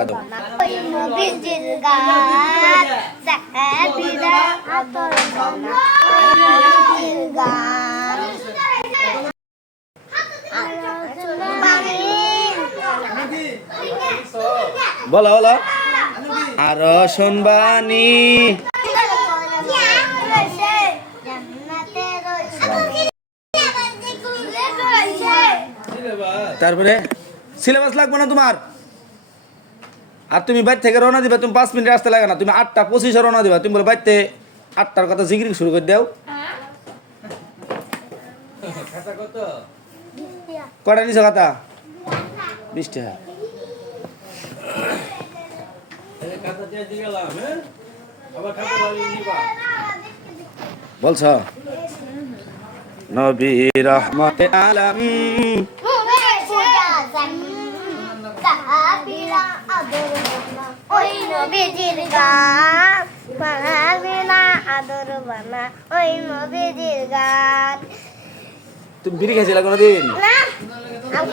টাকা দাও। ওই নবীজির গান সাহাবীরা আদর বানা ওই নবীজির গান বলো বলো আর শুনবানি তারপরে সিলেবাস লাগবে না তোমার। আর তুমি বাইর থেকে রওনা দিবা, তুমি 5 মিনিট আসতে লাগে না, তুমি 8:25 রওনা দিবা। তুমি বলে বাইতে 8টার কথা জিকির শুরু করে দাও। কটা নিছো খাতা? 20 টাকা। বলছ নবী রহমতে আলম সাহাবীরা আদর বানা ওই নবীজির গান সাহাবীরা আদর বানা ওই নবীজির গান। তুমি বিড়ি খেয়েছিলে কোনোদিন? না আমি